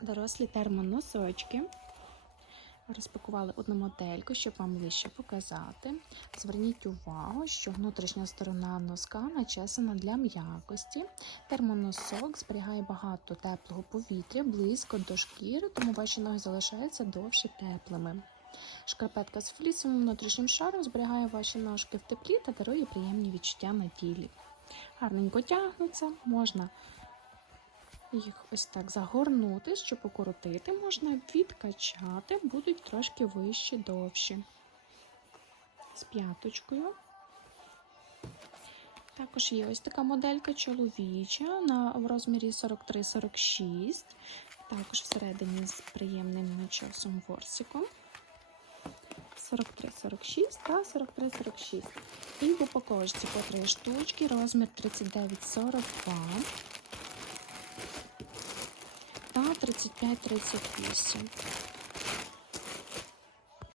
Дорослі термоносочки. Розпакували одну модельку, щоб вам ближче показати. Зверніть увагу, що внутрішня сторона носка начесана для м'якості. Термоносок зберігає багато теплого повітря близько до шкіри, тому ваші ноги залишаються довше теплими. Шкарпетка з флісовим внутрішнім шаром зберігає ваші ножки в теплі та дарує приємні відчуття на тілі. Гарненько тягнуться, можна їх ось так загорнути, щоб покоротити, можна відкачати, будуть трошки вищі, довші. З п'яточкою. Також є ось така моделька чоловіча на, в розмірі 43-46. Також всередині з приємним начосом ворсиком. 43-46 та 43-46. І в упаковочці по три штучки, розмір 39-42 та 35-38.